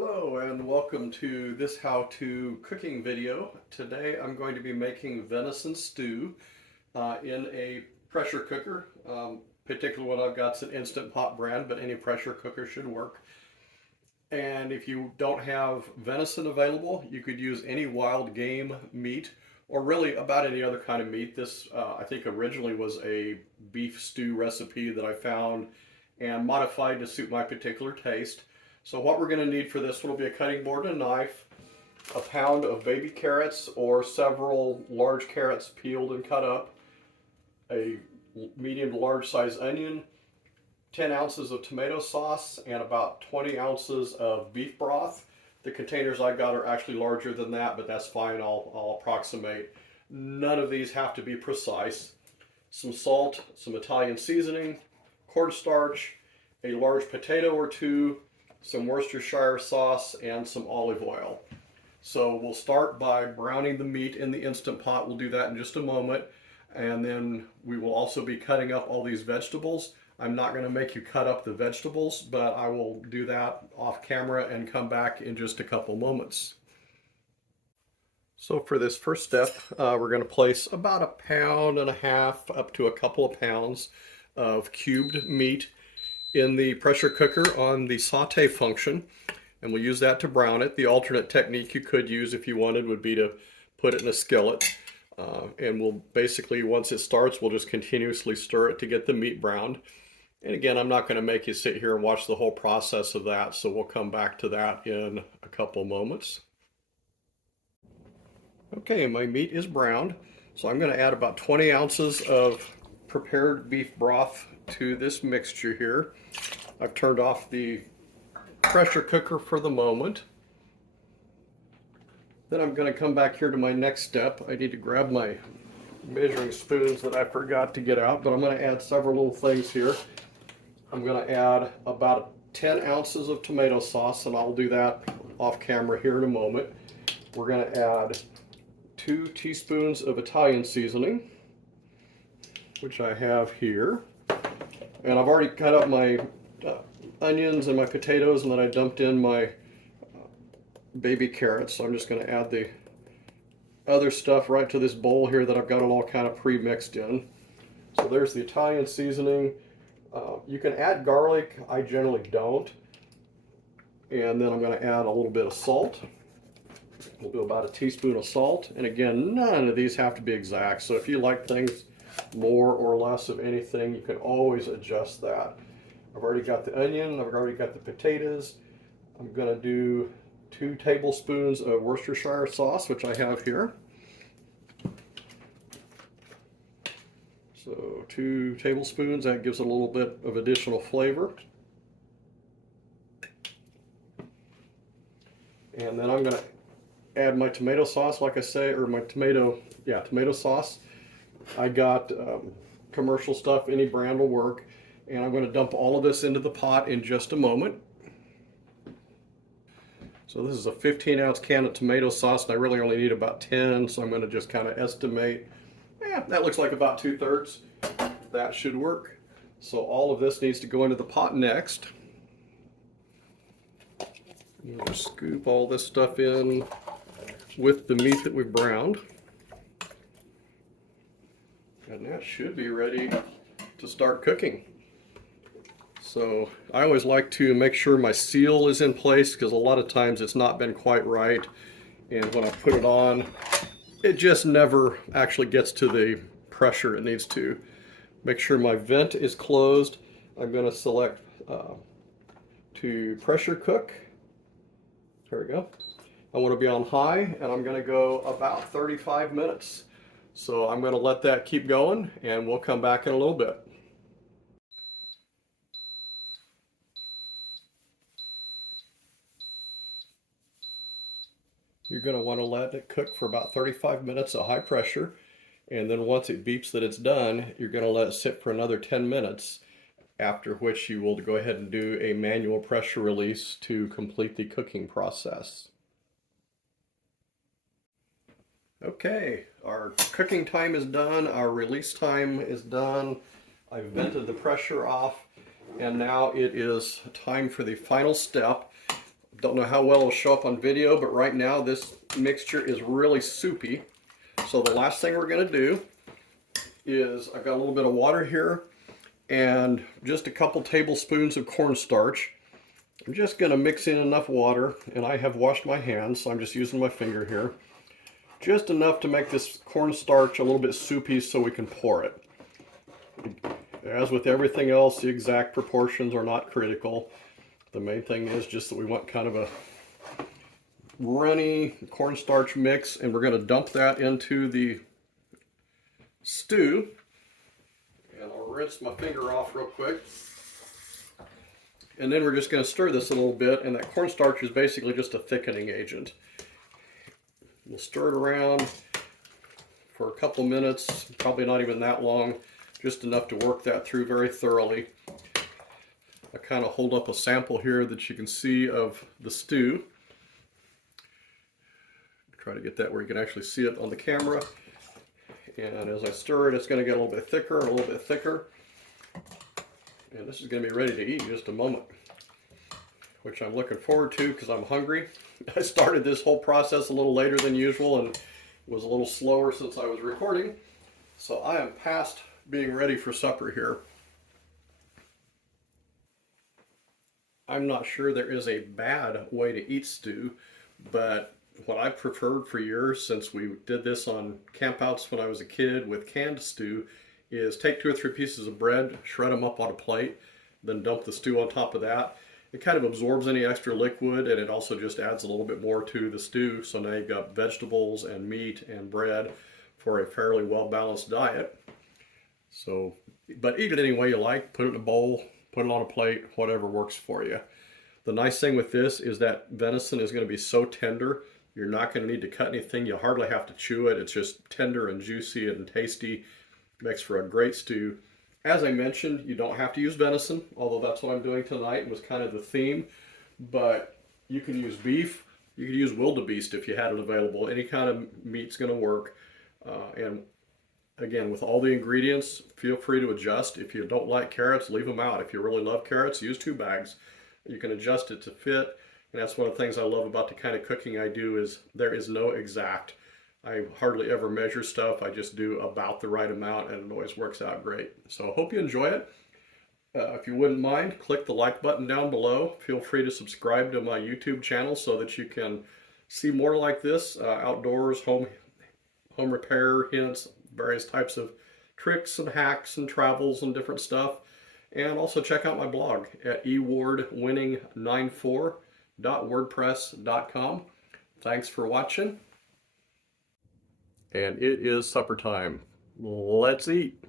Hello and welcome to this how-to cooking video. Today I'm going to be making venison stew in a pressure cooker. Particularly what I've got is an Instant Pot brand, but any pressure cooker should work. And if you don't have venison available, you could use any wild game meat or really about any other kind of meat. This I think originally was a beef stew recipe that I found and modified to suit my particular taste. So what we're going to need for this one will be a cutting board and a knife, a pound of baby carrots or several large carrots peeled and cut up, a medium to large size onion, 10 ounces of tomato sauce, and about 20 ounces of beef broth. The containers I got are actually larger than that, but that's fine, I'll approximate. None of these have to be precise. Some salt, some Italian seasoning, cornstarch, a large potato or two, some Worcestershire sauce, and some olive oil. So we'll start by browning the meat in the Instant Pot. We'll do that in just a moment. And then we will also be cutting up all these vegetables. I'm not going to make you cut up the vegetables, but I will do that off camera and come back in just a couple moments. So for this first step, we're going to place about 1.5 pounds up to a couple of pounds of cubed meat in the pressure cooker on the saute function, and we'll use that to brown it. The alternate technique you could use if you wanted would be to put it in a skillet, and we'll basically, once it starts, we'll just continuously stir it to get the meat browned. And again, I'm not going to make you sit here and watch the whole process of that, so we'll come back to that in a couple moments. Okay, my meat is browned, so I'm going to add about 20 ounces of prepared beef broth to this mixture here. I've turned off the pressure cooker for the moment. Then I'm going to come back here to my next step. I need to grab my measuring spoons that I forgot to get out, but I'm going to add several little things here. I'm going to add about 10 ounces of tomato sauce, and I'll do that off camera here in a moment. We're going to add 2 teaspoons of Italian seasoning, which I have here. And I've already cut up my onions and my potatoes, and then I dumped in my baby carrots. So I'm just going to add the other stuff right to this bowl here that I've got it all kind of pre-mixed in. So there's the Italian seasoning. You can add garlic. I generally don't. And then I'm going to add a little bit of salt. We'll do about a teaspoon of salt. And again, none of these have to be exact. So if you like things more or less of anything, you can always adjust that. I've already got the onion, I've already got the potatoes. I'm going to do 2 tablespoons of Worcestershire sauce, which I have here. So 2 tablespoons, that gives it a little bit of additional flavor. And then I'm going to add my tomato sauce, like I say, or my tomato sauce. I got commercial stuff, any brand will work. And I'm going to dump all of this into the pot in just a moment. So this is a 15-ounce can of tomato sauce, and I really only need about 10, so I'm going to just kind of estimate. That looks like about 2/3. That should work. So all of this needs to go into the pot next. I'm going to scoop all this stuff in with the meat that we've browned. And that should be ready to start cooking. So I always like to make sure my seal is in place, because a lot of times it's not been quite right. And when I put it on, it just never actually gets to the pressure it needs to. Make sure my vent is closed. I'm going to select to pressure cook. There we go. I want to be on high, and I'm going to go about 35 minutes. So I'm going to let that keep going, and we'll come back in a little bit. You're going to want to let it cook for about 35 minutes at high pressure, and then once it beeps that it's done, you're going to let it sit for another 10 minutes, after which you will go ahead and do a manual pressure release to complete the cooking process. Okay, our cooking time is done, our release time is done. I've vented the pressure off, and now it is time for the final step. Don't know how well it'll show up on video, but right now this mixture is really soupy. So the last thing we're going to do is, I've got a little bit of water here and just a couple tablespoons of cornstarch. I'm just going to mix in enough water, and I have washed my hands, so I'm just using my finger here. Just enough to make this cornstarch a little bit soupy so we can pour it. As with everything else, the exact proportions are not critical. The main thing is just that we want kind of a runny cornstarch mix, and we're going to dump that into the stew. And I'll rinse my finger off real quick. And then we're just going to stir this a little bit, and that cornstarch is basically just a thickening agent. We'll stir it around for a couple minutes, probably not even that long, just enough to work that through very thoroughly. I kind of hold up a sample here that you can see of the stew. Try to get that where you can actually see it on the camera. And as I stir it, it's going to get a little bit thicker and a little bit thicker. And this is going to be ready to eat in just a moment, which I'm looking forward to because I'm hungry. I started this whole process a little later than usual and was a little slower since I was recording. So I am past being ready for supper here. I'm not sure there is a bad way to eat stew, but what I've preferred for years, since we did this on campouts when I was a kid with canned stew, is take 2 or 3 pieces of bread, shred them up on a plate, then dump the stew on top of that. It kind of absorbs any extra liquid, and it also just adds a little bit more to the stew. So now you've got vegetables and meat and bread for a fairly well-balanced diet. So, but eat it any way you like. Put it in a bowl, put it on a plate, whatever works for you. The nice thing with this is that venison is going to be so tender, you're not going to need to cut anything. You hardly have to chew it. It's just tender and juicy and tasty. Makes for a great stew. As I mentioned, you don't have to use venison, although that's what I'm doing tonight. It was kind of the theme. But you can use beef. You could use wildebeest if you had it available. Any kind of meat's going to work. And again, with all the ingredients, feel free to adjust. If you don't like carrots, leave them out. If you really love carrots, use 2 bags. You can adjust it to fit. And that's one of the things I love about the kind of cooking I do, is there is no exact. I hardly ever measure stuff. I just do about the right amount, and it always works out great. So I hope you enjoy it. If you wouldn't mind, click the like button down below. Feel free to subscribe to my YouTube channel so that you can see more like this, outdoors, home repair hints, various types of tricks and hacks and travels and different stuff. And also check out my blog at ewardwinning94.wordpress.com. Thanks for watching. And it is supper time. Let's eat.